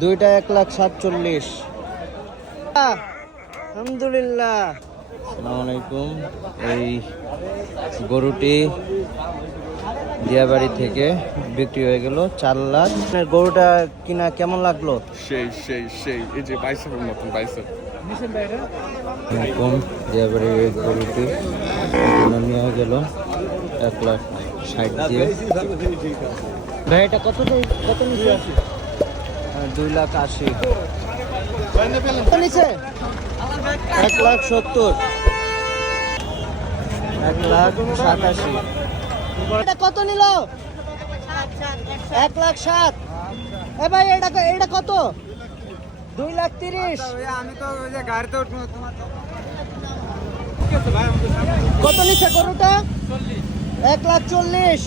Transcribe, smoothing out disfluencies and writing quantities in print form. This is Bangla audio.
দুইটা 1,47,000। আলহামদুলিল্লাহ। আসসালামু আলাইকুম। এই গরুটি দিয়াবাড়ি থেকে বিক্রি হয়ে গেল 4 লাখ। গরুটা কিনা কেমন লাগলো? সেই সেই সেই এই যে বাইসের মতন বাইসের এরকম দিয়াবাড়ির এই গরুটি নিয়ে গেল 1,60,000 দিয়ে। ভাই এটা কত নিচে? 2,80,000। নিচে 1,70,000, 1,87,000। এটা কত নিল? 1,07,000। এ ভাই এটা কত? 2,30,000। আমি তো ওই যে গাড়িতে উঠবো তোমার কত নিচ্ছে গরুটা? 1,40,000।